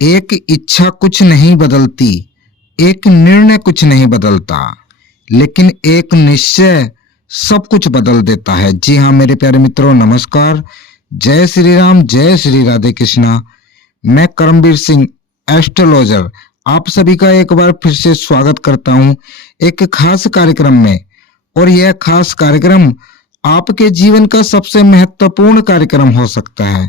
एक इच्छा कुछ नहीं बदलती, एक निर्णय कुछ नहीं बदलता, लेकिन एक निश्चय सब कुछ बदल देता है। जी हाँ मेरे प्यारे मित्रों, नमस्कार। जय श्री राम, जय श्री राधे कृष्णा। मैं करमवीर सिंह, एस्ट्रोलॉजर, आप सभी का एक बार फिर से स्वागत करता हूं एक खास कार्यक्रम में। और यह खास कार्यक्रम आपके जीवन का सबसे महत्वपूर्ण कार्यक्रम हो सकता है,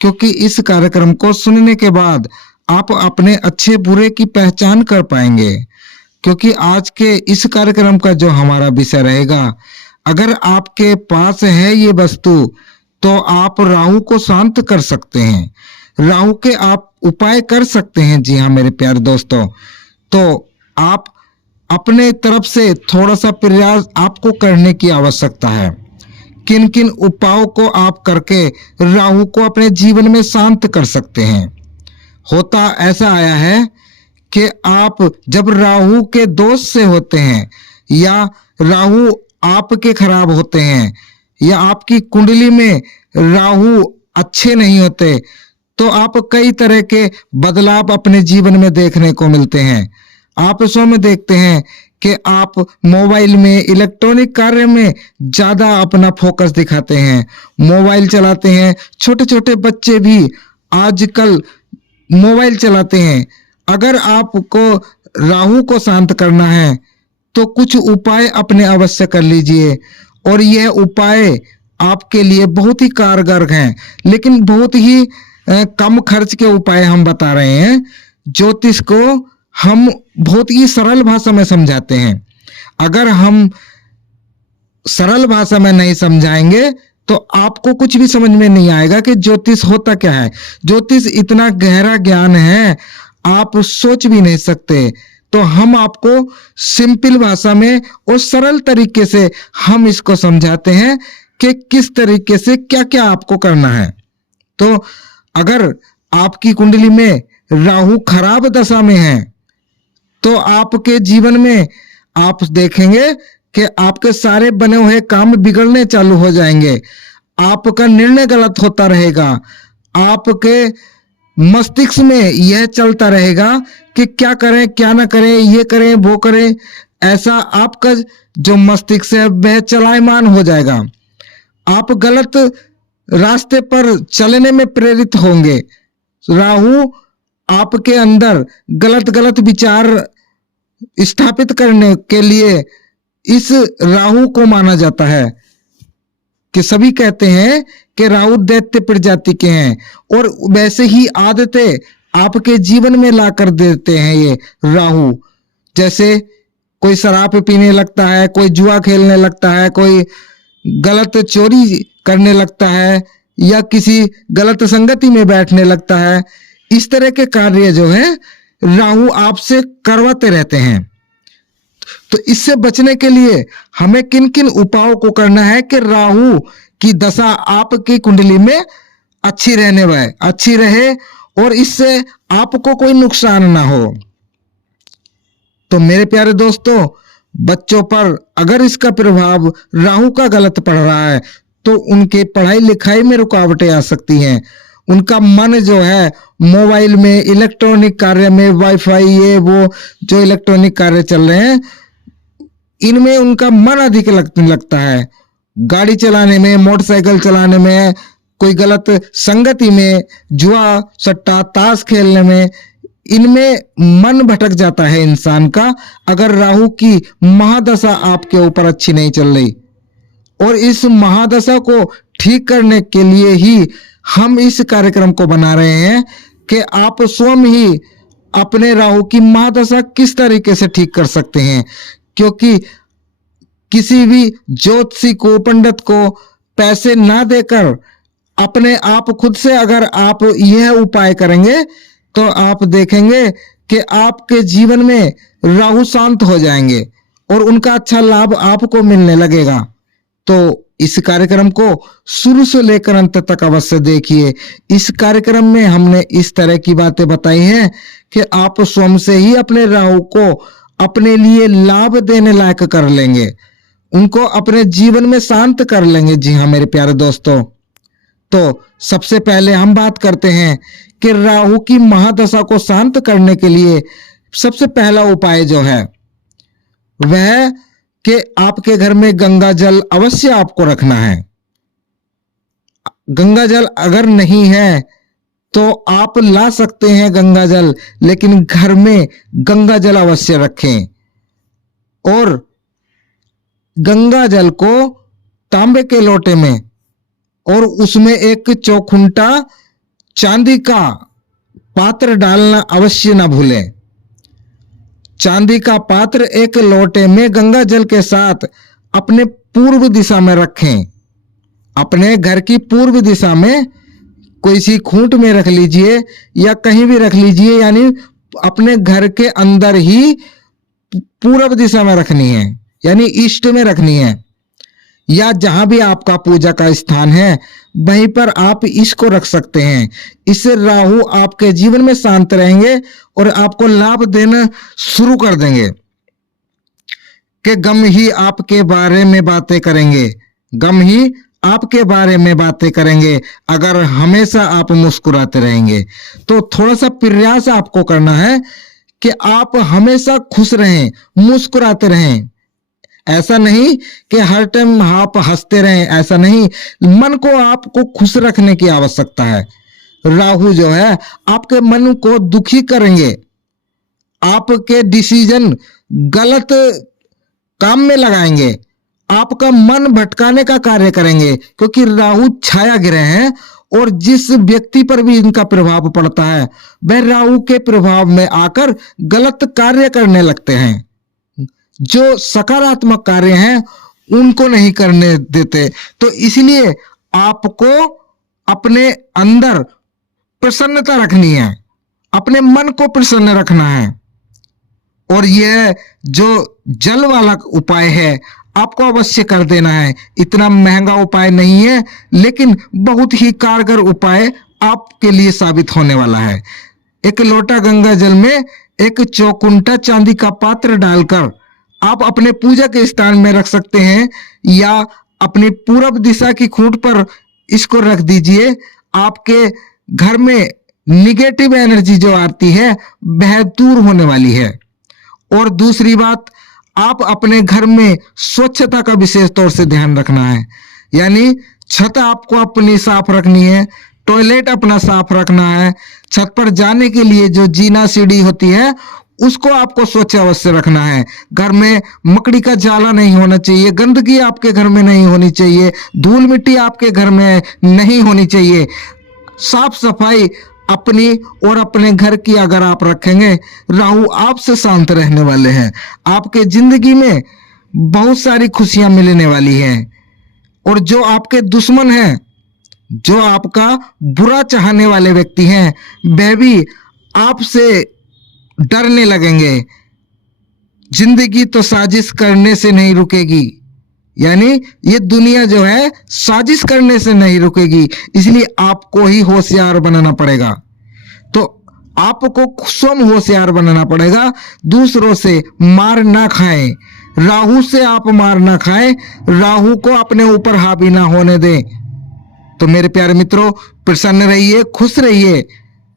क्योंकि इस कार्यक्रम को सुनने के बाद आप अपने अच्छे बुरे की पहचान कर पाएंगे। क्योंकि आज के इस कार्यक्रम का जो हमारा विषय रहेगा, अगर आपके पास है ये वस्तु तो आप राहु को शांत कर सकते हैं, राहु के आप उपाय कर सकते हैं। जी हाँ मेरे प्यारे दोस्तों, तो आप अपने तरफ से थोड़ा सा प्रयास आपको करने की आवश्यकता है। किन किन उपायों को आप करके राहु को अपने जीवन में शांत कर सकते हैं। होता ऐसा आया है कि आप जब राहु के दोष से होते हैं, या राहु आपके खराब होते हैं, या आपकी कुंडली में राहु अच्छे नहीं होते, तो आप कई तरह के बदलाव अपने जीवन में देखने को मिलते हैं। आप स्वयं देखते हैं कि आप मोबाइल में, इलेक्ट्रॉनिक कार्य में ज्यादा अपना फोकस दिखाते हैं, मोबाइल चलाते हैं। छोटे छोटे बच्चे भी आजकल मोबाइल चलाते हैं। अगर आपको राहु को शांत करना है तो कुछ उपाय अपने अवश्य कर लीजिए, और यह उपाय आपके लिए बहुत ही कारगर हैं, लेकिन बहुत ही कम खर्च के उपाय हम बता रहे हैं। ज्योतिष को हम बहुत ही सरल भाषा में समझाते हैं। अगर हम सरल भाषा में नहीं समझाएंगे तो आपको कुछ भी समझ में नहीं आएगा कि ज्योतिष होता क्या है। ज्योतिष इतना गहरा ज्ञान है, आप सोच भी नहीं सकते। तो हम आपको सिंपल भाषा में और सरल तरीके से हम इसको समझाते हैं कि किस तरीके से क्या क्या आपको करना है। तो अगर आपकी कुंडली में राहु खराब दशा में है तो आपके जीवन में आप देखेंगे कि आपके सारे बने हुए काम बिगड़ने चालू हो जाएंगे, आपका निर्णय गलत होता रहेगा, आपके मस्तिष्क में यह चलता रहेगा कि क्या करें क्या ना करें, ये करें वो करें। ऐसा आपका जो मस्तिष्क है वह चलायमान हो जाएगा, आप गलत रास्ते पर चलने में प्रेरित होंगे। राहु आपके अंदर गलत गलत विचार स्थापित करने के लिए इस राहु को माना जाता है कि सभी कहते हैं कि राहु दैत्य प्रजाति के हैं, और वैसे ही आदतें आपके जीवन में ला कर देते हैं ये राहु। जैसे कोई शराब पीने लगता है, कोई जुआ खेलने लगता है, कोई गलत चोरी करने लगता है, या किसी गलत संगति में बैठने लगता है। इस तरह के कार्य जो है राहु आपसे करवाते रहते हैं। तो इससे बचने के लिए हमें किन किन उपायों को करना है कि राहु की दशा आपकी कुंडली में अच्छी रहे और इससे आपको कोई नुकसान ना हो। तो मेरे प्यारे दोस्तों, बच्चों पर अगर इसका प्रभाव राहु का गलत पड़ रहा है तो उनके पढ़ाई लिखाई में रुकावटें आ सकती हैं। उनका मन जो है मोबाइल में, इलेक्ट्रॉनिक कार्य में, वाईफाई, ये वो जो इलेक्ट्रॉनिक कार्य चल रहे हैं, इनमें उनका मन अधिक लगता है। गाड़ी चलाने में, मोटरसाइकिल चलाने में, कोई गलत संगति में, जुआ सट्टा ताश खेलने में, इनमें मन भटक जाता है इंसान का, अगर राहु की महादशा आपके ऊपर अच्छी नहीं चल रही। और इस महादशा को ठीक करने के लिए ही हम इस कार्यक्रम को बना रहे हैं कि आप स्वयं ही अपने राहु की महादशा किस तरीके से ठीक कर सकते हैं। क्योंकि किसी भी ज्योतिषी को, पंडित को पैसे ना देकर अपने आप खुद से अगर आप यह उपाय करेंगे तो आप देखेंगे कि आपके जीवन में राहु शांत हो जाएंगे और उनका अच्छा लाभ आपको मिलने लगेगा। तो इस कार्यक्रम को शुरू से लेकर अंत तक अवश्य देखिए। इस कार्यक्रम में हमने इस तरह की बातें बताई हैं कि आप स्वयं से ही अपने राहु को अपने लिए लाभ देने लायक कर लेंगे, उनको अपने जीवन में शांत कर लेंगे। जी हाँ मेरे प्यारे दोस्तों, तो सबसे पहले हम बात करते हैं कि राहु की महादशा को शांत करने के लिए सबसे पहला उपाय जो है वह कि आपके घर में गंगा जल अवश्य आपको रखना है। गंगा जल अगर नहीं है तो आप ला सकते हैं गंगा जल, लेकिन घर में गंगा जल अवश्य रखें और गंगा जल को तांबे के लोटे में और उसमें एक चौखुंटा चांदी का पात्र डालना अवश्य ना भूलें। चांदी का पात्र एक लोटे में गंगा जल के साथ अपने पूर्व दिशा में रखें। अपने घर की पूर्व दिशा में कोई सी खूंट में रख लीजिए या कहीं भी रख लीजिए, यानी अपने घर के अंदर ही पूर्व दिशा में रखनी है, यानी ईस्ट में रखनी है, या जहां भी आपका पूजा का स्थान है वहीं पर आप इसको रख सकते हैं। इससे राहु आपके जीवन में शांत रहेंगे और आपको लाभ देना शुरू कर देंगे कि गम ही आपके बारे में बातें करेंगे, गम ही आपके बारे में बातें करेंगे। अगर हमेशा आप मुस्कुराते रहेंगे तो थोड़ा सा प्रयास आपको करना है कि आप हमेशा खुश रहें, मुस्कुराते रहें। ऐसा नहीं कि हर टाइम आप हंसते रहें, ऐसा नहीं, मन को आपको खुश रखने की आवश्यकता है। राहु जो है आपके मन को दुखी करेंगे, आपके डिसीजन गलत काम में लगाएंगे, आपका मन भटकाने का कार्य करेंगे, क्योंकि राहु छाया ग्रह है और जिस व्यक्ति पर भी इनका प्रभाव पड़ता है वह राहु के प्रभाव में आकर गलत कार्य करने लगते हैं। जो सकारात्मक कार्य हैं उनको नहीं करने देते। तो इसलिए आपको अपने अंदर प्रसन्नता रखनी है, अपने मन को प्रसन्न रखना है। और यह जो जल वाला उपाय है आपको अवश्य कर देना है। इतना महंगा उपाय नहीं है, लेकिन बहुत ही कारगर उपाय आपके लिए साबित होने वाला है। एक लोटा गंगा जल में एक चौकुंटा चांदी का पात्र डालकर आप अपने पूजा के स्थान में रख सकते हैं या अपनी पूरब दिशा की खूंट पर इसको रख दीजिए। आपके घर में निगेटिव एनर्जी जो आती है वह दूर होने वाली है। और दूसरी बात, आप अपने घर में स्वच्छता का विशेष तौर से ध्यान रखना है, यानी छत आपको अपनी साफ रखनी है, टॉयलेट अपना साफ रखना है, छत पर जाने के लिए जो जीना सीढ़ी होती है उसको आपको स्वच्छ अवश्य रखना है। घर में मकड़ी का जाला नहीं होना चाहिए, गंदगी आपके घर में नहीं होनी चाहिए, धूल मिट्टी आपके घर में नहीं होनी चाहिए। साफ सफाई अपनी और अपने घर की अगर आप रखेंगे, राहु आपसे शांत रहने वाले हैं। आपके जिंदगी में बहुत सारी खुशियां मिलने वाली हैं। और जो आपके दुश्मन हैं, जो आपका बुरा चाहने वाले व्यक्ति हैं, वह भी आपसे डरने लगेंगे। जिंदगी तो साजिश करने से नहीं रुकेगी, यानी ये दुनिया जो है साजिश करने से नहीं रुकेगी, इसलिए आपको ही होशियार बनाना पड़ेगा। तो आपको स्वयं होशियार बनाना पड़ेगा, दूसरों से मार ना खाएं, राहु से आप मार ना खाएं, राहु को अपने ऊपर हावी ना होने दें। तो मेरे प्यारे मित्रों, प्रसन्न रहिए, खुश रहिए,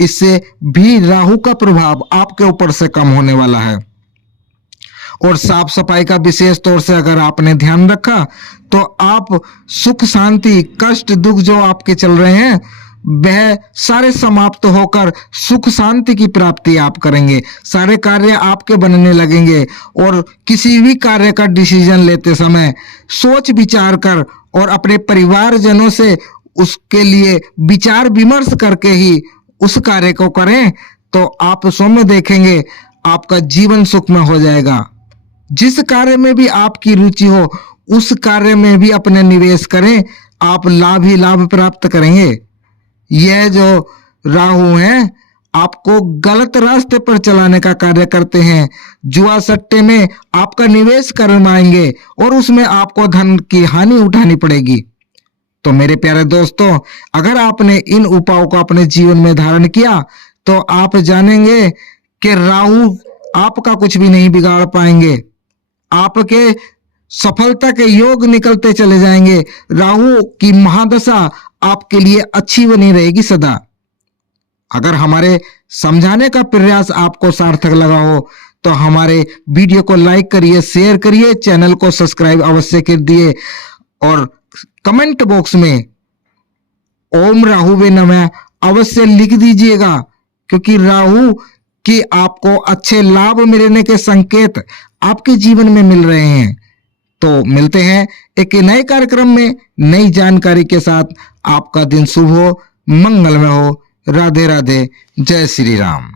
इससे भी राहु का प्रभाव आपके ऊपर से कम होने वाला है। और साफ सफाई का विशेष तौर से अगर आपने ध्यान रखा तो आप सुख शांति कष्ट दुख जो आपके चल रहे हैं वह सारे समाप्त होकर सुख शांति की प्राप्ति आप करेंगे। सारे कार्य आपके बनने लगेंगे और किसी भी कार्य का डिसीजन लेते समय सोच विचार कर और अपने परिवारजनों से उसके लिए विचार विमर्श करके ही उस कार्य को करें, तो आप स्वयं देखेंगे आपका जीवन सुखमय हो जाएगा। जिस कार्य में भी आपकी रुचि हो उस कार्य में भी अपने निवेश करें, आप लाभ ही लाभ प्राप्त करेंगे। यह जो राहु हैं आपको गलत रास्ते पर चलाने का कार्य करते हैं, जुआ सट्टे में आपका निवेश करवाएंगे और उसमें आपको धन की हानि उठानी पड़ेगी। तो मेरे प्यारे दोस्तों, अगर आपने इन उपायों को अपने जीवन में धारण किया तो आप जानेंगे कि राहु आपका कुछ भी नहीं बिगाड़ पाएंगे, आपके सफलता के योग निकलते चले जाएंगे। राहु की महादशा आपके लिए अच्छी बनी रहेगी सदा। अगर हमारे समझाने का प्रयास आपको सार्थक लगा हो तो हमारे वीडियो को लाइक करिए, शेयर करिए, चैनल को सब्सक्राइब अवश्य कर दिए और कमेंट बॉक्स में ओम राहु वे नमः अवश्य लिख दीजिएगा, क्योंकि राहु कि आपको अच्छे लाभ मिलने के संकेत आपके जीवन में मिल रहे हैं। तो मिलते हैं एक नए कार्यक्रम में नई जानकारी के साथ। आपका दिन शुभ हो, मंगलमय हो। राधे राधे, जय श्री राम।